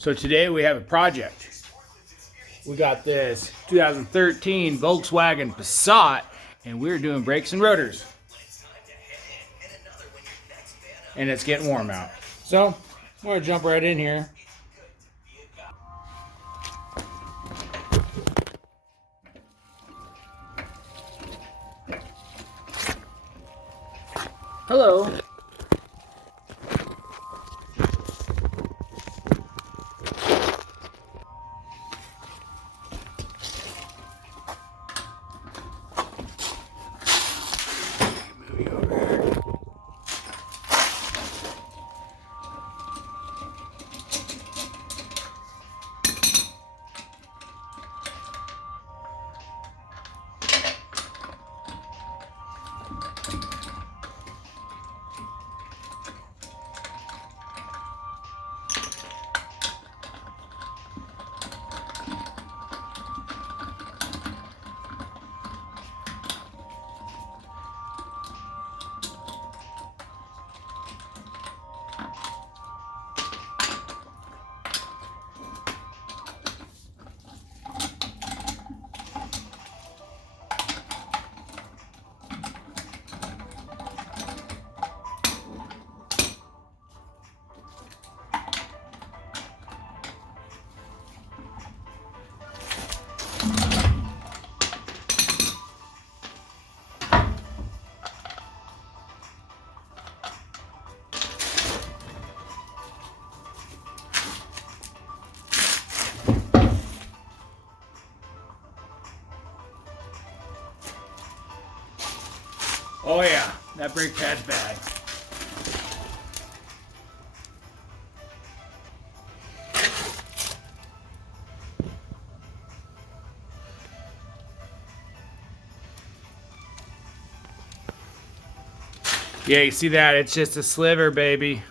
So today we have a project. We got this 2013 Volkswagen Passat, and we're doing brakes and rotors. And it's getting warm out. So I'm gonna jump right in here. Hello. Oh yeah, that brake pad's bad. Yeah, you see that? It's just a sliver, baby.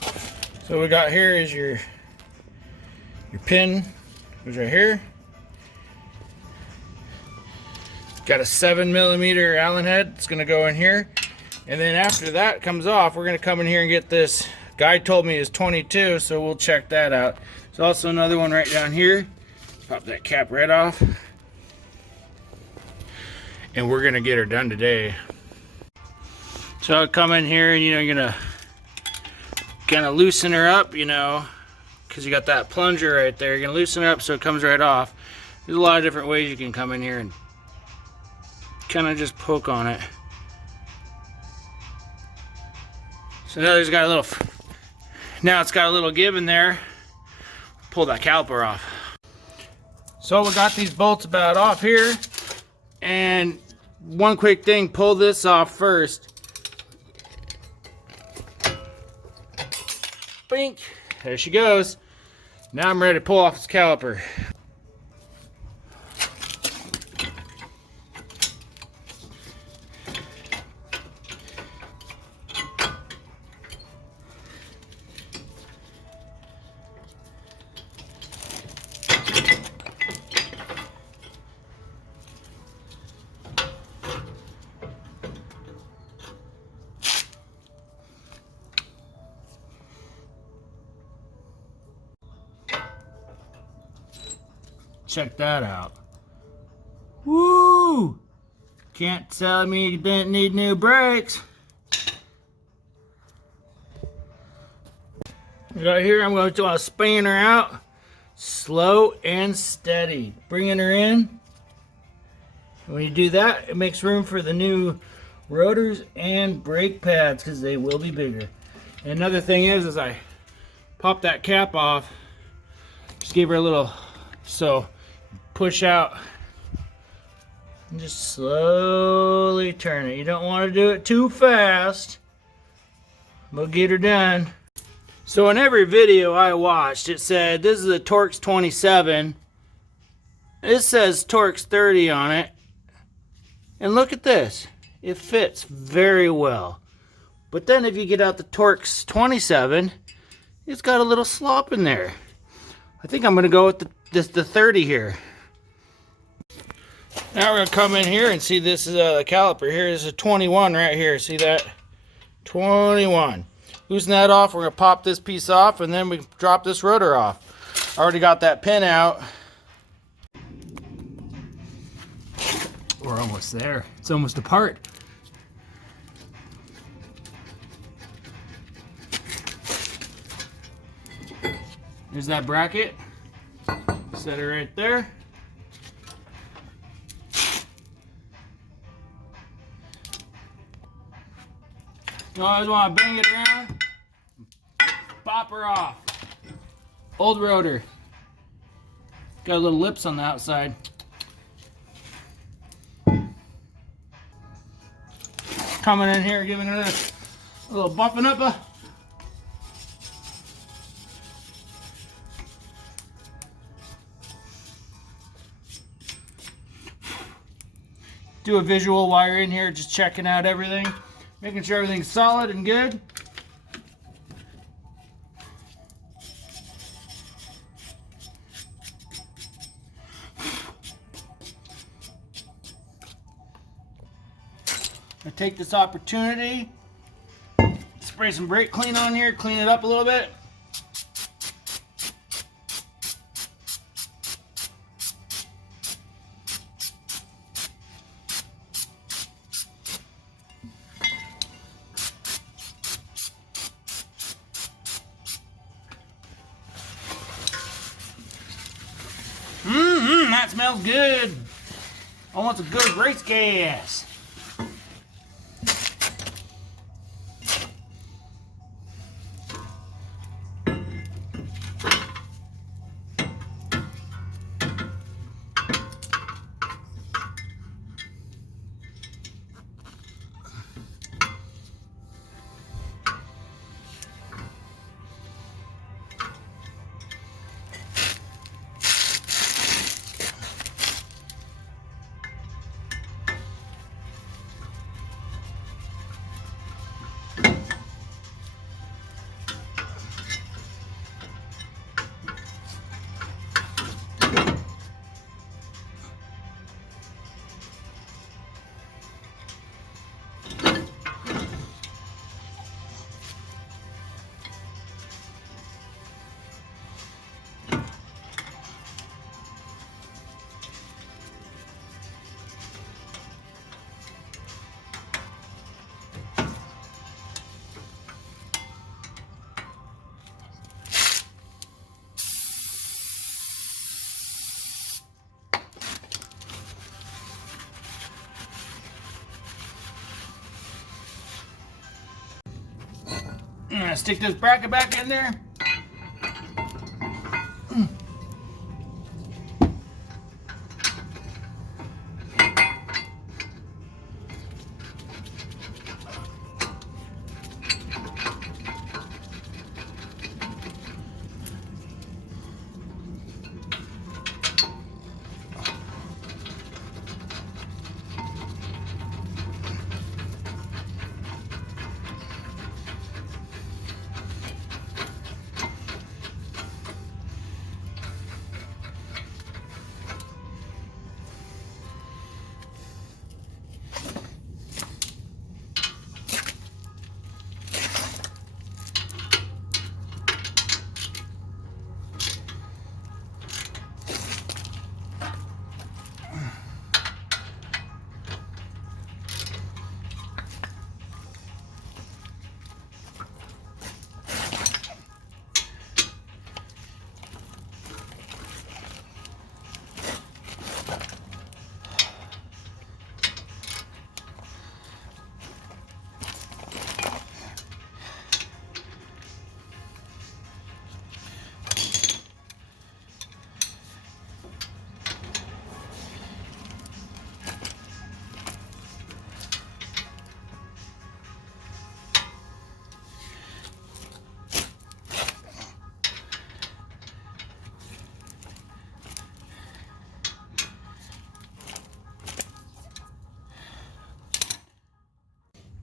So what we got here is your pin goes right here. Got a 7mm Allen head. It's gonna go in here, and then after that comes off, we're gonna come in here and get this. Guy told me it's 22, so we'll check that out. There's also another one right down here. Pop that cap right off, and we're gonna get her done today. So I'll come in here, and you're gonna kind of loosen her up, because you got that plunger right there. You're gonna loosen her up so it comes right off. There's a lot of different ways you can come in here and kind of just poke on it. So now it's got a little give in there. Pull that caliper off. So we got these bolts about off here, and one quick thing, pull this off first. Bink, there she goes. Now I'm ready to pull off this caliper. Check that out. Woo! Can't tell me you didn't need new brakes. Right here, I'm going to span her out slow and steady, bringing her in. When you do that, it makes room for the new rotors and brake pads, because they will be bigger. And another thing is I pop that cap off, just give her a little push out and just slowly turn it. You don't want to do it too fast, but get her done. So in every video I watched, it said this is a Torx 27. It says Torx 30 on it, and look at this, it fits very well. But then if you get out the Torx 27, it's got a little slop in there. I think I'm going to go with the 30 here. Now we're going to come in here and see this is a caliper. Here is a 21 right here. See that? 21. loosen that off. We're going to pop this piece off, and then we drop this rotor off. I already got that pin out. We're almost there. It's almost apart. There's that bracket. Set it right there. You always want to bang it around. Pop her off. Old rotor. Got little lips on the outside. Coming in here, giving it a little bumping up. Do a visual while you're in here, just checking out everything, making sure everything's solid and good. I take this opportunity, spray some brake clean on here, clean it up a little bit. That smells good. I want some good race gas. I'm gonna stick this bracket back in there.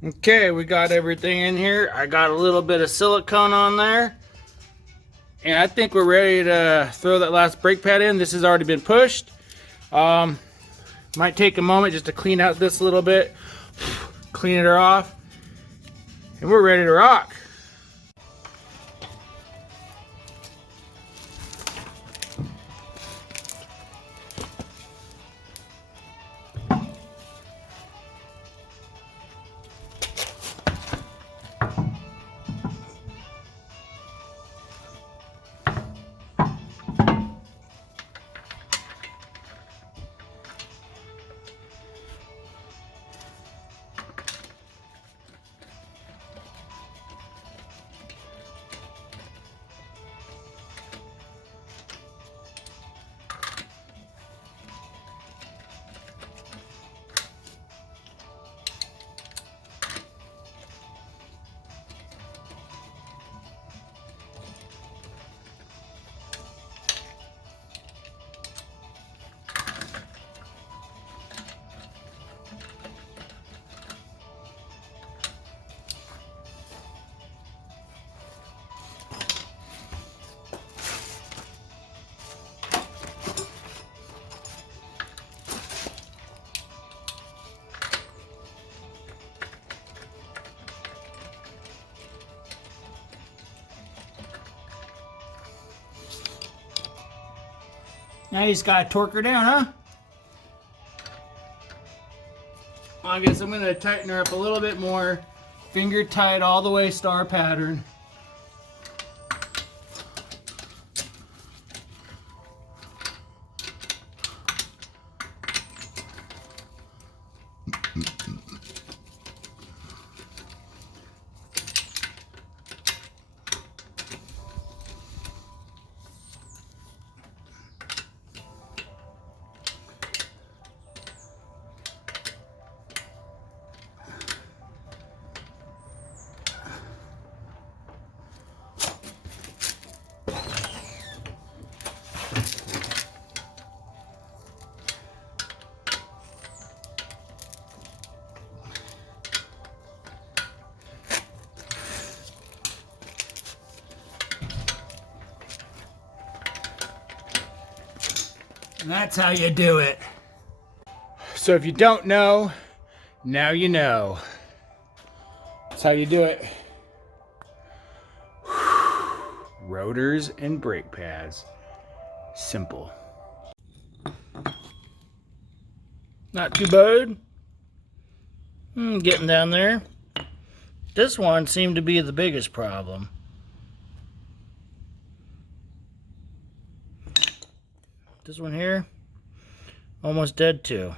Okay, we got everything in here. I got a little bit of silicone on there. And I think we're ready to throw that last brake pad in. This has already been pushed. Might take a moment just to clean out this a little bit. Clean it off. And we're ready to rock. Now you just gotta torque her down, huh? Well, I guess I'm gonna tighten her up a little bit more. Finger tight all the way, star pattern. And that's how you do it. So if you don't know, now you know. That's how you do it. Rotors and brake pads. Simple. Not too bad. Getting down there. This one seemed to be the biggest problem. This one here, almost dead too.